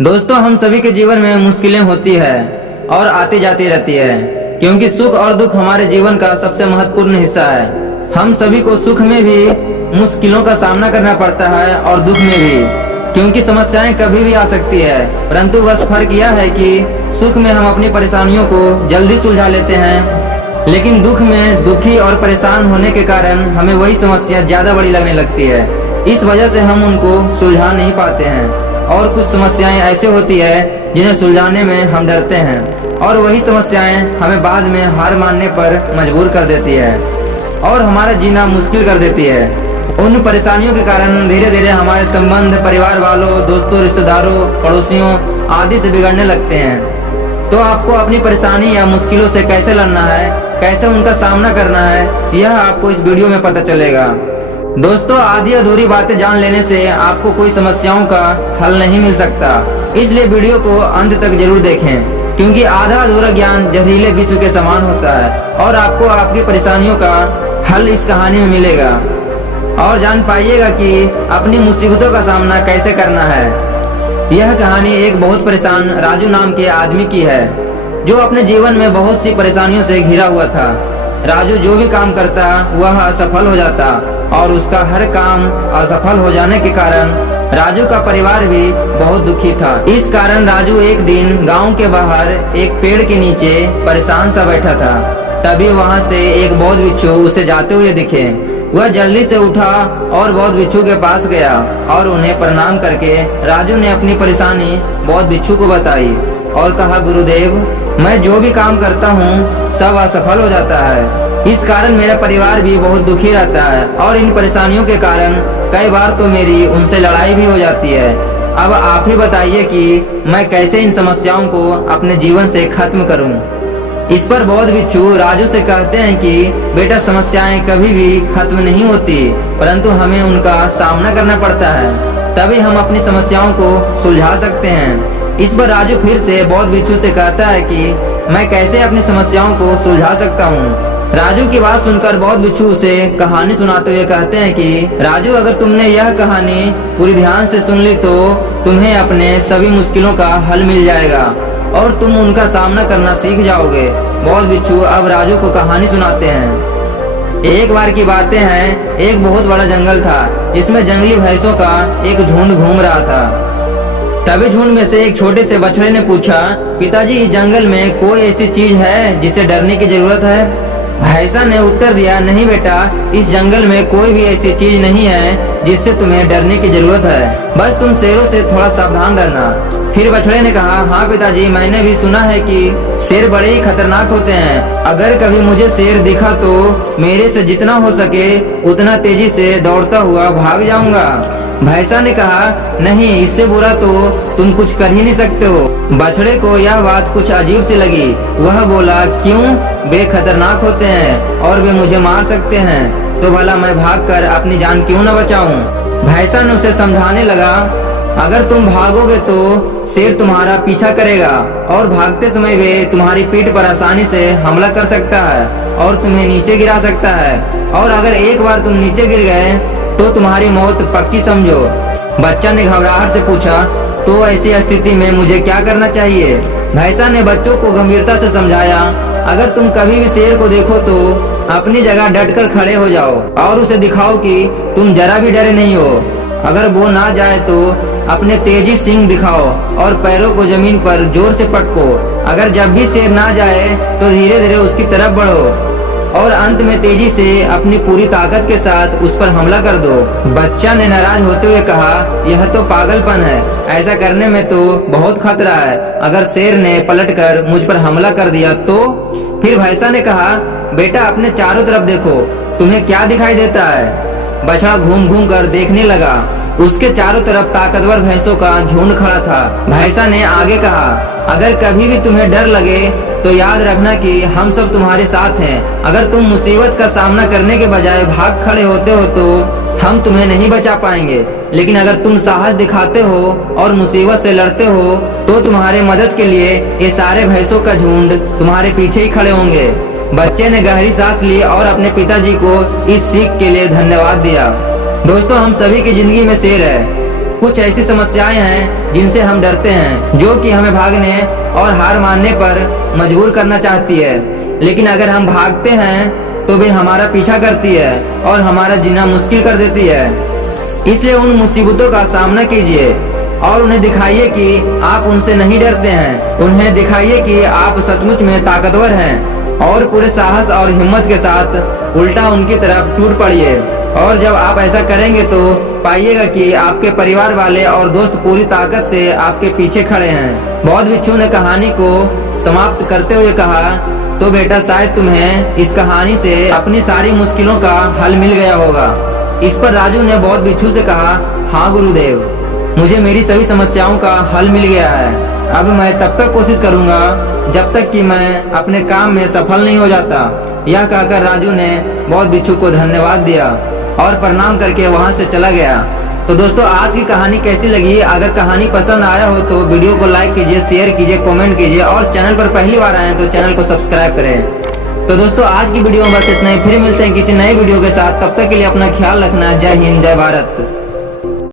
दोस्तों, हम सभी के जीवन में मुश्किलें होती है और आती जाती रहती है, क्योंकि सुख और दुख हमारे जीवन का सबसे महत्वपूर्ण हिस्सा है। हम सभी को सुख में भी मुश्किलों का सामना करना पड़ता है और दुख में भी, क्योंकि समस्याएं कभी भी आ सकती है। परंतु बस फर्क यह है कि सुख में हम अपनी परेशानियों को जल्दी सुलझा लेते हैं, लेकिन दुख में दुखी और परेशान होने के कारण हमें वही समस्या ज्यादा बड़ी लगने लगती है। इस वजह से हम उनको सुलझा नहीं पाते हैं और कुछ समस्याएं ऐसे होती है जिन्हें सुलझाने में हम डरते हैं और वही समस्याएं हमें बाद में हार मानने पर मजबूर कर देती है और हमारा जीना मुश्किल कर देती है। उन परेशानियों के कारण धीरे धीरे हमारे संबंध परिवार वालों, दोस्तों, रिश्तेदारों, पड़ोसियों आदि से बिगड़ने लगते हैं। तो आपको अपनी परेशानी या मुश्किलों से कैसे लड़ना है, कैसे उनका सामना करना है, यह आपको इस वीडियो में पता चलेगा। दोस्तों, आधी अधूरी बातें जान लेने से आपको कोई समस्याओं का हल नहीं मिल सकता, इसलिए वीडियो को अंत तक जरूर देखें, क्योंकि आधा अधूरा ज्ञान जहरीले विष के समान होता है और आपको आपकी परेशानियों का हल इस कहानी में मिलेगा और जान पाइएगा कि अपनी मुसीबतों का सामना कैसे करना है। यह कहानी एक बहुत परेशान राजू नाम के आदमी की है, जो अपने जीवन में बहुत सी परेशानियों से घिरा हुआ था। राजू जो भी काम करता वह असफल हो जाता और उसका हर काम असफल हो जाने के कारण राजू का परिवार भी बहुत दुखी था। इस कारण राजू एक दिन गांव के बाहर एक पेड़ के नीचे परेशान सा बैठा था। तभी वहां से एक बौद्ध भिक्षु उसे जाते हुए दिखे। वह जल्दी से उठा और बौद्ध भिक्षु के पास गया और उन्हें प्रणाम करके राजू ने अपनी परेशानी बौद्ध भिक्षु को बताई और कहा, गुरुदेव, मैं जो भी काम करता हूँ सब असफल हो जाता है। इस कारण मेरा परिवार भी बहुत दुखी रहता है और इन परेशानियों के कारण कई बार तो मेरी उनसे लड़ाई भी हो जाती है। अब आप ही बताइए कि मैं कैसे इन समस्याओं को अपने जीवन से खत्म करूं। इस पर बौद्ध भिक्षु राजू से कहते हैं कि बेटा, समस्याएं कभी भी खत्म नहीं होती, परंतु हमें उनका सामना करना पड़ता है, तभी हम अपनी समस्याओं को सुलझा सकते हैं। इस पर राजू फिर से बौद्ध भिक्षु से कहता है कि मैं कैसे अपनी समस्याओं को सुलझा सकता हूँ। राजू की बात सुनकर बौद्ध भिक्षु उसे कहानी सुनाते हुए कहते हैं कि राजू, अगर तुमने यह कहानी पूरी ध्यान से सुन ली तो तुम्हें अपने सभी मुश्किलों का हल मिल जाएगा और तुम उनका सामना करना सीख जाओगे। बौद्ध भिक्षु अब राजू को कहानी सुनाते हैं। एक बार की बातें हैं, एक बहुत बड़ा जंगल था जिसमें जंगली भैंसों का एक झुंड घूम रहा था। तभी झुंड में से एक छोटे से बछड़े ने पूछा, पिताजी, इस जंगल में कोई ऐसी चीज है जिसे डरने की जरूरत है? भैंसा ने उत्तर दिया, नहीं बेटा, इस जंगल में कोई भी ऐसी चीज नहीं है जिससे तुम्हें डरने की जरूरत है, बस तुम शेरों से थोड़ा सावधान रहना। फिर बछड़े ने कहा, हाँ पिताजी, मैंने भी सुना है कि शेर बड़े ही खतरनाक होते हैं। अगर कभी मुझे शेर दिखा तो मेरे से जितना हो सके उतना तेजी से दौड़ता हुआ भाग जाऊंगा। भैंसा ने कहा, नहीं, इससे बुरा तो तुम कुछ कर ही नहीं सकते हो। बछड़े को यह बात कुछ अजीब सी लगी। वह बोला, क्यों? वे खतरनाक होते हैं और वे मुझे मार सकते हैं, तो भला मैं भागकर अपनी जान क्यों न बचाऊं? भैंसा ने उसे समझाने लगा, अगर तुम भागोगे तो शेर तुम्हारा पीछा करेगा और भागते समय वे तुम्हारी पीठ पर आसानी से हमला कर सकता है और तुम्हें नीचे गिरा सकता है, और अगर एक बार तुम नीचे गिर गए तो तुम्हारी मौत पक्की समझो। बच्चा ने घबराहट से पूछा, तो ऐसी स्थिति में मुझे क्या करना चाहिए? भैंसा ने बच्चों को गंभीरता से समझाया, अगर तुम कभी भी शेर को देखो तो अपनी जगह डटकर खड़े हो जाओ और उसे दिखाओ कि तुम जरा भी डरे नहीं हो। अगर वो ना जाए तो अपने तेजी सींग दिखाओ और पैरों को जमीन पर जोर से पटको। अगर जब भी शेर ना जाए तो धीरे धीरे उसकी तरफ बढ़ो और अंत में तेजी से अपनी पूरी ताकत के साथ उस पर हमला कर दो। बच्चा ने नाराज होते हुए कहा, यह तो पागलपन है, ऐसा करने में तो बहुत खतरा है। अगर शेर ने पलटकर मुझ पर हमला कर दिया तो? फिर भैंसा ने कहा, बेटा, अपने चारों तरफ देखो, तुम्हें क्या दिखाई देता है? बछड़ा घूम घूम कर देखने लगा। उसके चारों तरफ ताकतवर भैंसों का झुंड खड़ा था। भैंसा ने आगे कहा, अगर कभी भी तुम्हें डर लगे तो याद रखना कि हम सब तुम्हारे साथ हैं। अगर तुम मुसीबत का सामना करने के बजाय भाग खड़े होते हो तो हम तुम्हें नहीं बचा पाएंगे, लेकिन अगर तुम साहस दिखाते हो और मुसीबत से लड़ते हो तो तुम्हारे मदद के लिए ये सारे भैंसों का झुंड तुम्हारे पीछे ही खड़े होंगे। बच्चे ने गहरी सांस ली और अपने पिताजी को इस सीख के लिए धन्यवाद दिया। दोस्तों, हम सभी की जिंदगी में शेर है, कुछ ऐसी समस्याएं हैं जिनसे हम डरते हैं, जो कि हमें भागने और हार मानने पर मजबूर करना चाहती है। लेकिन अगर हम भागते हैं तो वे हमारा पीछा करती है और हमारा जीना मुश्किल कर देती है। इसलिए उन मुसीबतों का सामना कीजिए और उन्हें दिखाइए कि आप उनसे नहीं डरते हैं। उन्हें दिखाइए कि आप सचमुच में ताकतवर हैं और पूरे साहस और हिम्मत के साथ उल्टा उनकी तरफ टूट पड़िए। और जब आप ऐसा करेंगे तो पाइएगा कि आपके परिवार वाले और दोस्त पूरी ताकत से आपके पीछे खड़े हैं। बौद्ध भिक्षु ने कहानी को समाप्त करते हुए कहा, तो बेटा शायद तुम्हें इस कहानी से अपनी सारी मुश्किलों का हल मिल गया होगा। इस पर राजू ने बौद्ध भिक्षु से कहा, हाँ गुरुदेव, मुझे मेरी सभी समस्याओं का हल मिल गया है। अब मैं तब तक कोशिश करूंगा जब तक कि मैं अपने काम में सफल नहीं हो जाता। यह कहकर राजू ने बौद्ध भिक्षु को धन्यवाद दिया और प्रणाम करके वहां से चला गया। तो दोस्तों, आज की कहानी कैसी लगी? अगर कहानी पसंद आया हो तो वीडियो को लाइक कीजिए, शेयर कीजिए, कमेंट कीजिए और चैनल पर पहली बार आए तो चैनल को सब्सक्राइब करें। तो दोस्तों, आज की वीडियो में बस इतना ही। फिर मिलते हैं किसी नए वीडियो के साथ। तब तक के लिए अपना ख्याल रखना। जय हिंद, जय भारत।